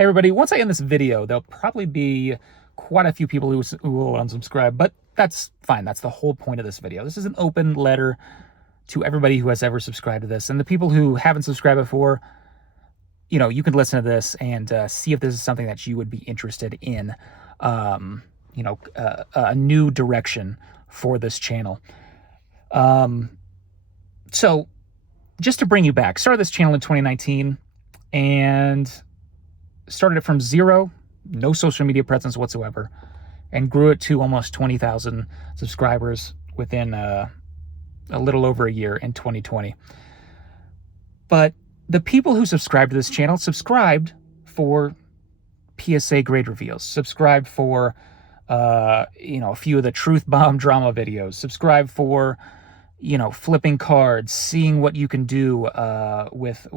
Hey everybody, once I end this video, there'll probably be quite a few people who will unsubscribe, but that's fine. That's the whole point of this video. This is an open letter to everybody who has ever subscribed to this. And the people who haven't subscribed before, you can listen to this and see if this is something that you would be interested in, a new direction for this channel. So just to bring you back, started this channel in 2019 and started it from zero, no social media presence whatsoever, and grew it to almost 20,000 subscribers within a little over a year in 2020. But the people who subscribed to this channel subscribed for PSA grade reveals, subscribed for a few of the truth bomb drama videos, subscribed for flipping cards, seeing what you can do with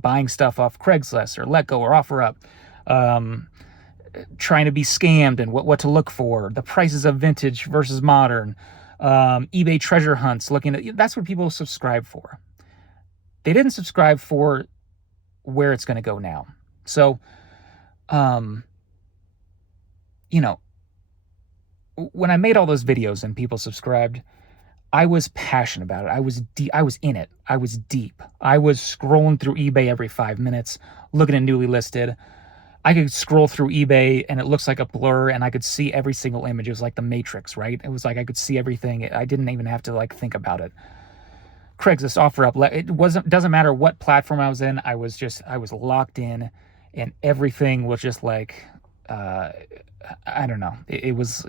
buying stuff off Craigslist or Letgo or OfferUp, trying to be scammed and what to look for, the prices of vintage versus modern, eBay treasure hunts, that's what people subscribe for. They didn't subscribe for where it's going to go now. So, when I made all those videos and people subscribed, I was passionate about it. I was in it. I was deep. I was scrolling through eBay every 5 minutes, looking at newly listed. I could scroll through eBay and it looks like a blur and I could see every single image. It was like the Matrix, right? It was like I could see everything. I didn't even have to think about it. Craigslist, OfferUp, doesn't matter what platform I was in. I was locked in, and everything was just I don't know. It was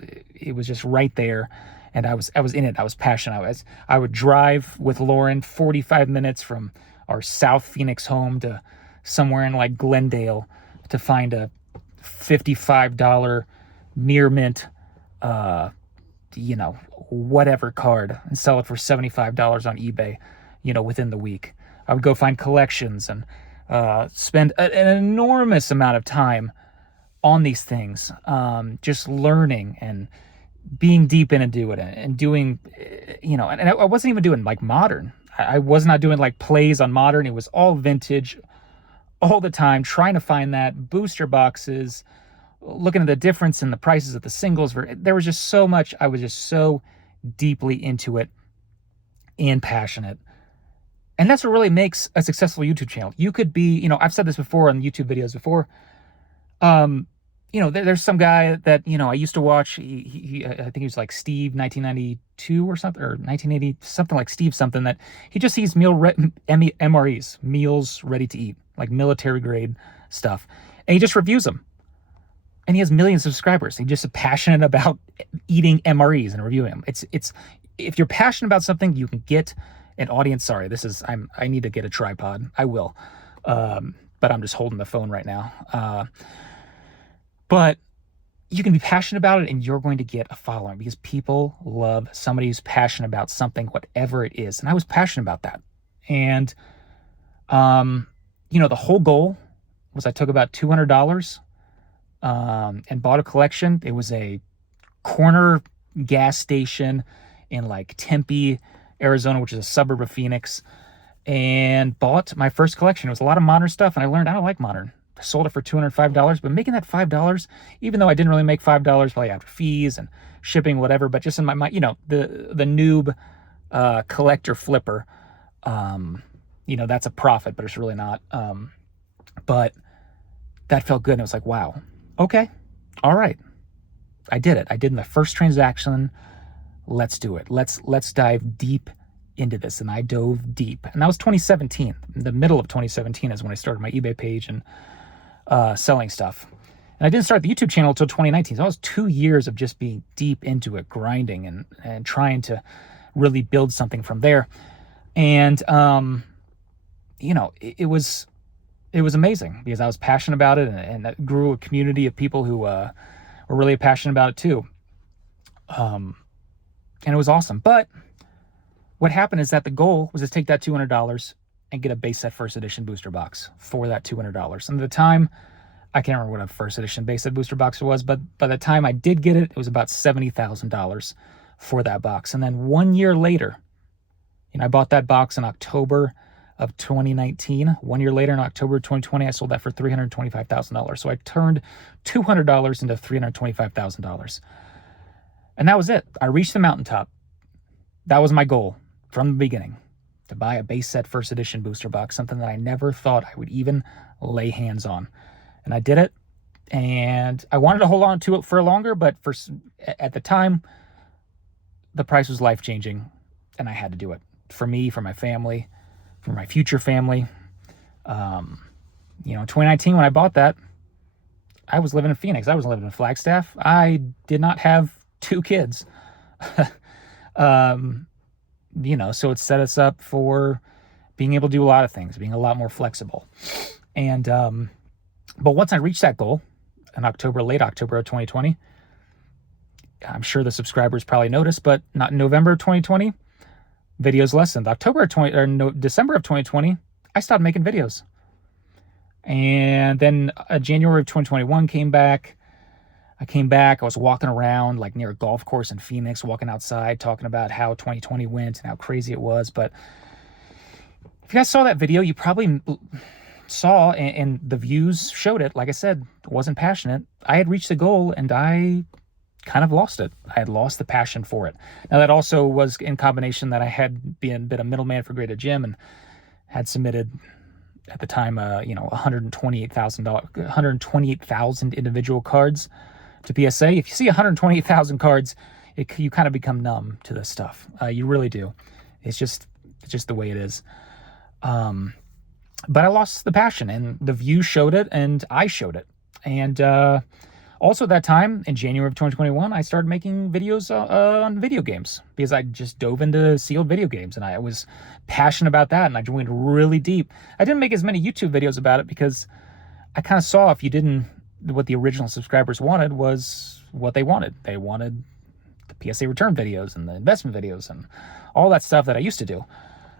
just right there. And I was in it. I was passionate. I would drive with Lauren 45 minutes from our South Phoenix home to somewhere in Glendale to find a $55 near mint, whatever card and sell it for $75 on eBay, within the week. I would go find collections and spend an enormous amount of time on these things, just learning and being deep into it and doing, and I wasn't even doing modern. I was not doing plays on modern. It was all vintage all the time, trying to find that booster boxes, looking at the difference in the prices of the singles. There was just so much. I was just so deeply into it and passionate. And that's what really makes a successful YouTube channel. You could be, I've said this before on YouTube videos before. There's some guy that, I used to watch. I think he was Steve 1992 or something, or 1980, something like Steve something, that he just sees MREs, meals ready to eat, military grade stuff. And he just reviews them. And he has millions of subscribers. He's just passionate about eating MREs and reviewing them. It's if you're passionate about something, you can get an audience. Sorry, I need to get a tripod. I will. But I'm just holding the phone right now. But you can be passionate about it and you're going to get a following, because people love somebody who's passionate about something, whatever it is. And I was passionate about that. And, the whole goal was I took about $200 and bought a collection. It was a corner gas station in Tempe, Arizona, which is a suburb of Phoenix, and bought my first collection. It was a lot of modern stuff. And I learned I don't like modern. I sold it for $205, but making that $5, even though I didn't really make $5 probably after fees and shipping, whatever, but just in my mind, the noob collector flipper, that's a profit, but it's really not. But that felt good. And it was wow, okay, all right. I did it. I did my first transaction. Let's do it. Let's dive deep into this. And I dove deep. And that was 2017. The middle of 2017 is when I started my eBay page and selling stuff. And I didn't start the YouTube channel until 2019. So that was 2 years of just being deep into it, grinding and trying to really build something from there. And, it was amazing because I was passionate about it, and that grew a community of people who were really passionate about it too. And it was awesome. But what happened is that the goal was to take that $200 and get a base set first edition booster box for that $200. And at the time, I can't remember what a first edition base set booster box was, but by the time I did get it, it was about $70,000 for that box. And then 1 year later, I bought that box in October of 2019. 1 year later, in October of 2020, I sold that for $325,000. So I turned $200 into $325,000. And that was it. I reached the mountaintop. That was my goal from the beginning, to buy a base set first edition booster box, something that I never thought I would even lay hands on. And I did it. And I wanted to hold on to it for longer, but at the time, the price was life-changing, and I had to do it. For me, for my family, for my future family. In 2019, when I bought that, I was living in Phoenix. I was living in Flagstaff. I did not have 2 kids. So it set us up for being able to do a lot of things, being a lot more flexible. And, but once I reached that goal in late October of 2020, I'm sure the subscribers probably noticed, but not in November of 2020, videos lessened. December of 2020, I stopped making videos. And then January of 2021 came back. I was walking around like near a golf course in Phoenix, walking outside, talking about how 2020 went and how crazy it was. But if you guys saw that video, you probably saw, and the views showed it. Like I said, I wasn't passionate. I had reached the goal, and I kind of lost it. I had lost the passion for it. Now, that also was in combination that I had been a middleman for Greater Gym and had submitted at the time, 128,000 individual cards to PSA. If you see 128,000 cards, you kind of become numb to this stuff. You really do. It's just the way it is. But I lost the passion, and the views showed it, and I showed it. And also at that time, in January of 2021, I started making videos on video games, because I just dove into sealed video games, and I was passionate about that, and I joined really deep. I didn't make as many YouTube videos about it because I kind of saw what the original subscribers wanted was what they wanted. They wanted the PSA return videos and the investment videos and all that stuff that I used to do.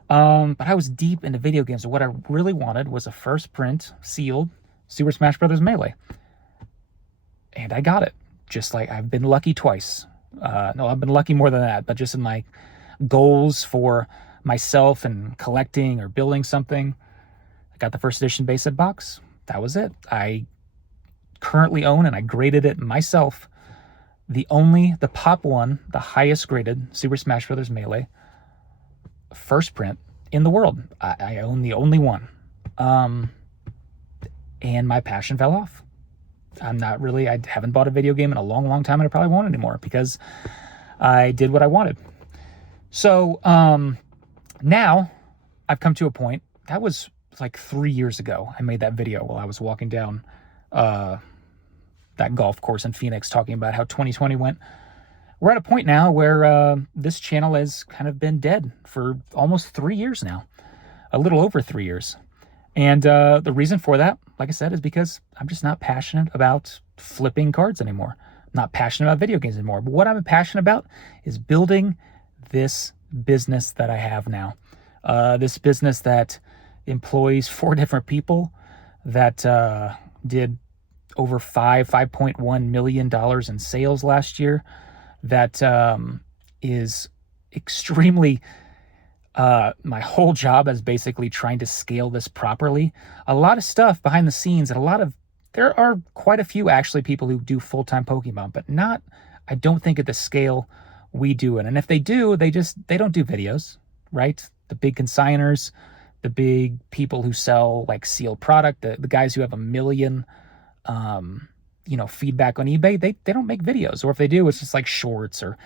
But I was deep into video games, and what I really wanted was a first print, sealed Super Smash Bros. Melee. And I got it. Just like I've been lucky twice. No, I've been lucky more than that, but just in my goals for myself and collecting or building something, I got the first edition base set box. That was it. I currently own, and I graded it myself, the Pop 1, the highest graded Super Smash Bros. Melee first print in the world. I own the only one. And my passion fell off. I haven't bought a video game in a long, long time, and I probably won't anymore because I did what I wanted. So now I've come to a point, that was like 3 years ago. I made that video while I was walking down that golf course in Phoenix, talking about how 2020 went. We're at a point now where this channel has kind of been dead for almost 3 years now, a little over 3 years. And the reason for that, like I said, is because I'm just not passionate about flipping cards anymore. I'm not passionate about video games anymore. But what I'm passionate about is building this business that I have now. This business that employs 4 different people, that did over $5.1 million in sales last year, that is extremely... my whole job is basically trying to scale this properly. A lot of stuff behind the scenes, and there are quite a few actually people who do full-time Pokemon, but I don't think at the scale we do it. And if they do, they don't do videos, right? The big consigners, the big people who sell like sealed product, the guys who have 1 million, feedback on eBay, they don't make videos. Or if they do, it's just like shorts or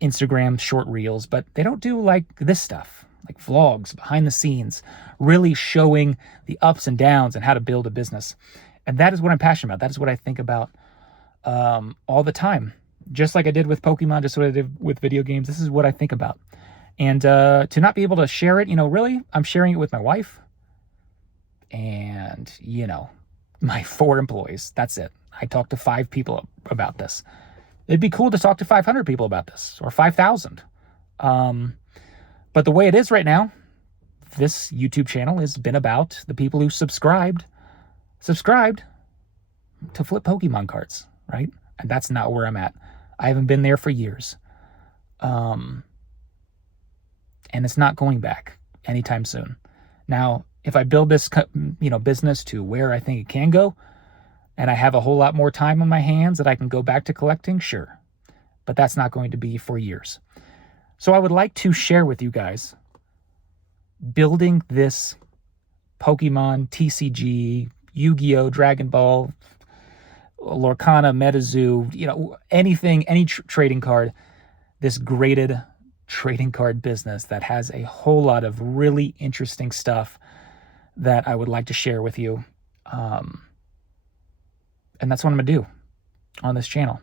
Instagram short reels, but they don't do like this stuff, like vlogs behind the scenes, really showing the ups and downs and how to build a business. And that is what I'm passionate about. That is what I think about all the time. Just like I did with Pokemon, just what I did with video games. This is what I think about. And to not be able to share it, really, I'm sharing it with my wife and, my 4 employees. That's it. I talked to 5 people about this. It'd be cool to talk to 500 people about this, or 5,000. But the way it is right now, this YouTube channel has been about the people who subscribed to flip Pokemon cards, right? And that's not where I'm at. I haven't been there for years. And it's not going back anytime soon. Now, if I build this, business to where I think it can go, and I have a whole lot more time on my hands that I can go back to collecting, sure. But that's not going to be for years. So I would like to share with you guys building this Pokemon, TCG, Yu-Gi-Oh, Dragon Ball, Lorcana, MetaZoo, anything, any trading card, this graded trading card business that has a whole lot of really interesting stuff that I would like to share with you. And that's what I'm going to do on this channel.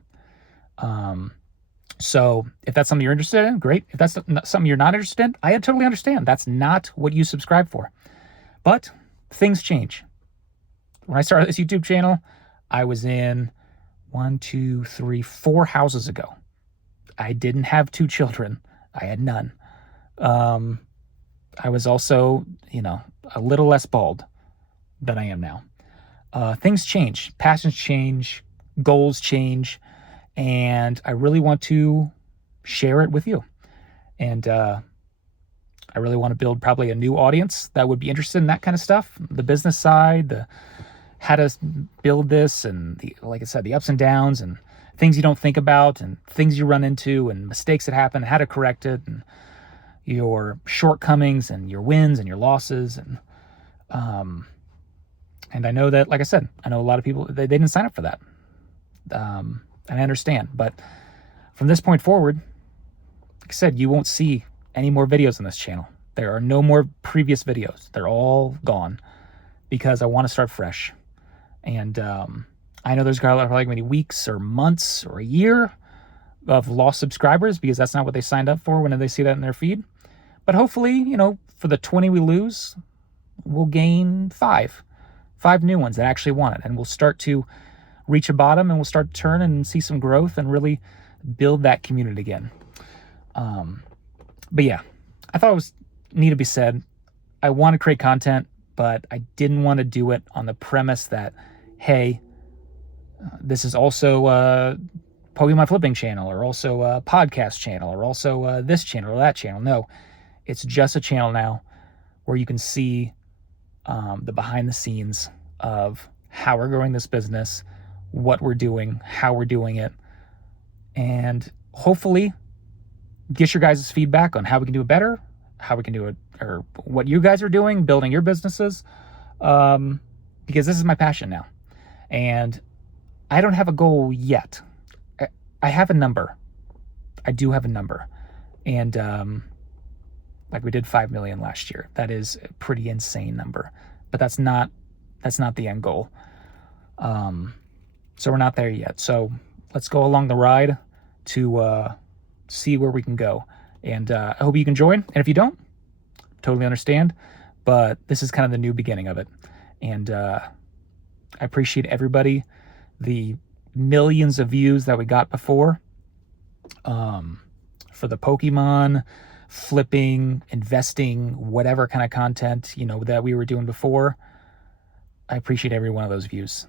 So if that's something you're interested in, great. If that's something you're not interested in, I totally understand. That's not what you subscribe for. But things change. When I started this YouTube channel, I was in 4 houses ago. I didn't have 2 children. I had none. I was also, a little less bald than I am now. Things change, passions change, goals change, and I really want to share it with you. And I really want to build probably a new audience that would be interested in that kind of stuff, the business side, how to build this, and like I said, the ups and downs and things you don't think about and things you run into and mistakes that happen, how to correct it, and your shortcomings and your wins and your losses. And I know that, like I said, I know a lot of people, they didn't sign up for that. And I understand. But from this point forward, like I said, you won't see any more videos on this channel. There are no more previous videos. They're all gone because I want to start fresh. And I know there's probably many weeks or months or a year of lost subscribers because that's not what they signed up for when they see that in their feed. But hopefully, for the 20 we lose, we'll gain 5 new ones that actually want it. And we'll start to reach a bottom and we'll start to turn and see some growth and really build that community again. But yeah, I thought it was need to be said. I want to create content, but I didn't want to do it on the premise that, hey, this is also a Pokemon flipping channel or also a podcast channel or also this channel or that channel. No, it's just a channel now where you can see the behind the scenes of how we're growing this business, what we're doing, how we're doing it, and hopefully get your guys' feedback on how we can do it better, how we can do it, or what you guys are doing, building your businesses, because this is my passion now. And I don't have a goal yet. I have a number. I do have a number. And like we did 5 million last year. That is a pretty insane number. But that's not the end goal. So we're not there yet. So let's go along the ride to see where we can go. And I hope you can join. And if you don't, totally understand. But this is kind of the new beginning of it. And I appreciate everybody, the millions of views that we got before for the Pokemon, flipping, investing, whatever kind of content, that we were doing before. I appreciate every one of those views.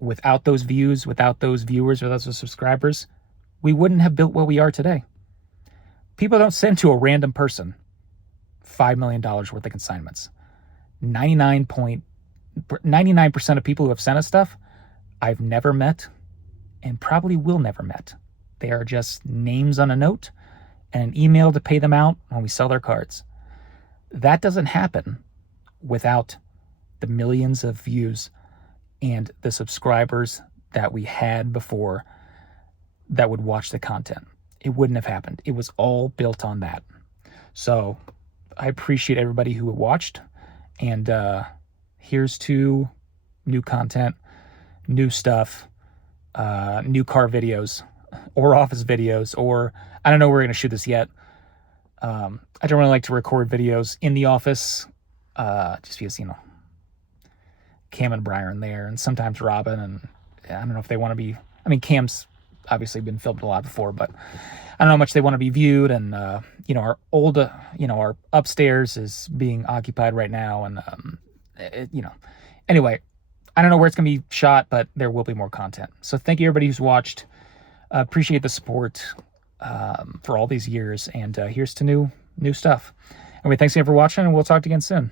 Without those views, without those viewers, without those subscribers, we wouldn't have built what we are today. People don't send to a random person $5 million worth of consignments. 99% of people who have sent us stuff, I've never met and probably will never met. They are just names on a note and an email to pay them out when we sell their cards. That doesn't happen without the millions of views and the subscribers that we had before that would watch the content. It wouldn't have happened. It was all built on that. So I appreciate everybody who watched, and here's to new content, new stuff, new car videos or office videos, or I don't know where we're going to shoot this yet. I don't really like to record videos in the office just because, Cam and Brian are there, and sometimes Robin, and I don't know if they want to be, Cam's obviously been filmed a lot before, but I don't know how much they want to be viewed, and our old, our upstairs is being occupied right now, and anyway, I don't know where it's going to be shot, but there will be more content. So thank you everybody who's watched. Appreciate the support for all these years, and here's to new stuff. Anyway, thanks again for watching, and we'll talk to you again soon.